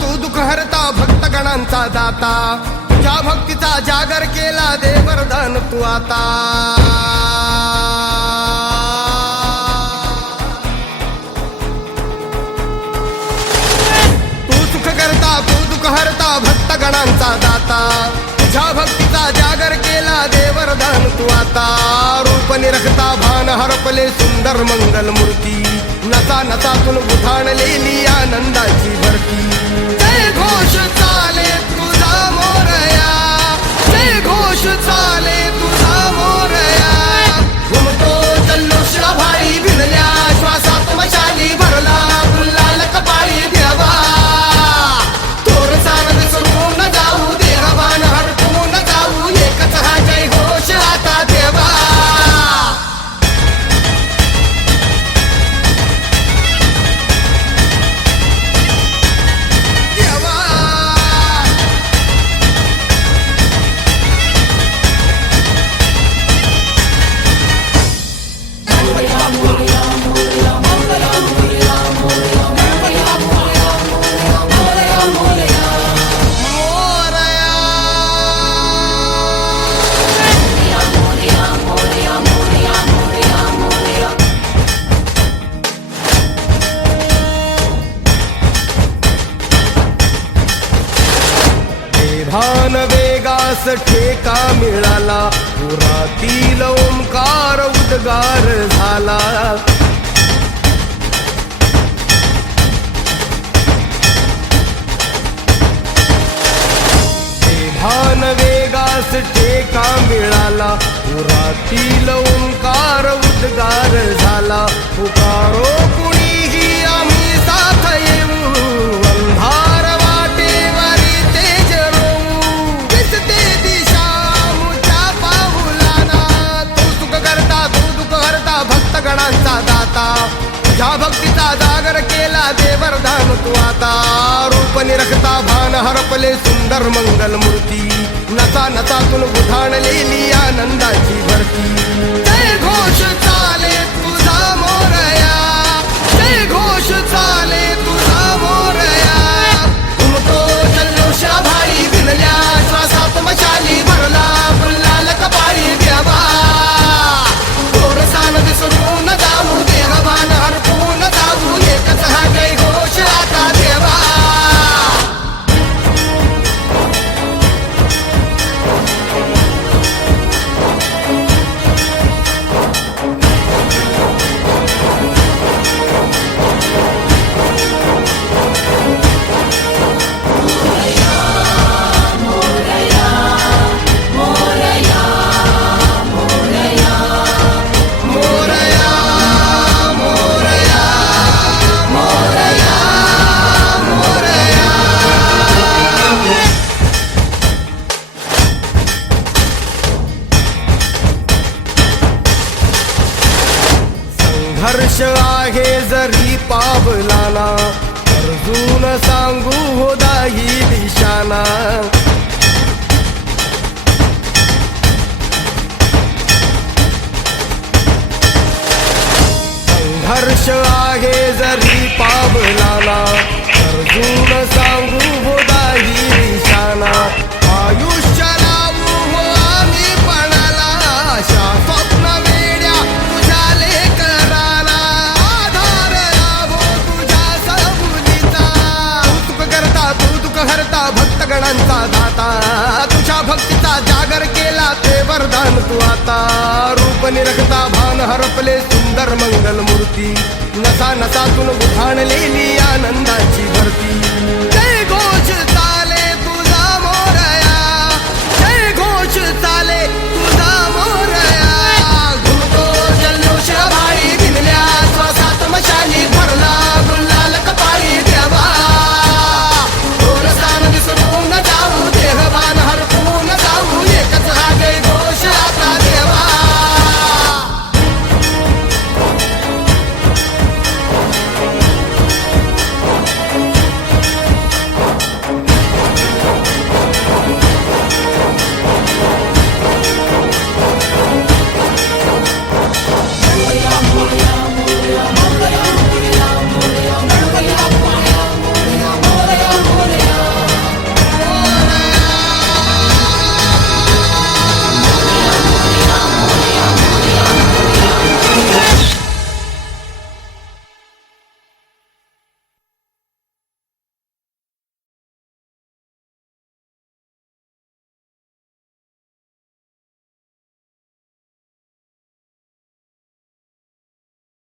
तू दुःख हरता भक्तगणांचा दाता तुझ्या भक्तीचा जागर केला दे वरदान तू आता तू सुख करता तू दुःख हरता भक्तगणांचा दाता तुझ्या भक्तीचा जागर केला दे वरदान तू आता रूप निरखता भान हरपले सुंदर मंगल मूर्ती नसा नसातून उठाणलेली आनंदाची भरती जय घोष चाले तुझा मोरया जय घोष चाले तुझा मोरया घुमतो जल्लोष भाई भिडल्या श्वासात मशाली भरला गुलाल कपाळी देवा तोर सारद सोडून जाऊ देहवान हरपून जाऊ एकच हा जय घोष आता देवा भान वेगास ठेका मिळाला पुरातील ओंकार उद्गार झाला भान वेगास ठेका मिळाला पुरातील ओंकार उद्गार झाला पुकारो कुणीही आम्ही साथ येऊ अंधार वाटेवरी तेज रोवू दिसते दिशा मुच्या पाऊलाना तू सुख करता तू दुःख हरता भक्तगणांचा दाता तुझ्या भक्तीचा जागर केला दे वरदान तू आता रूप निरखता भान हरपले सुंदर मंगल मूर्ती नसा नसातून उठाणलेली आनंदाची भरती जय घोष चाले तुझा मोरया जय घोष चाले तुझा मोरया घुमतो जल्लोष भाई भिडल्या श्वासात मशाली भरला गुलाल कपाळी देवा तोर सानद सोडून जाऊ देहवान हरपून जाऊ एकच हा जय घोष आता देवा हर्ष आहे जरी पावलाना अर्जुन सांगू हो दाही दिशाना संघर्ष आहे जरी पावलाना अर्जुन सांगू हो दाही दिशाना आयुष्य लावू हो आम्ही पणाला आशा स्वप्न वेड्या तुझ्या लेकराला आधार लाभो तुझ्या सबुलीचा सुख करता तू दुःख हरता भक्तगणांचा दाता तुझ्या भक्तीचा जागर केला ते वरदान तू आता रूप निरखता भान हरपले सुंदर मंगल मूर्ती नसा नसातून उठाणलेली आनंदाची भरती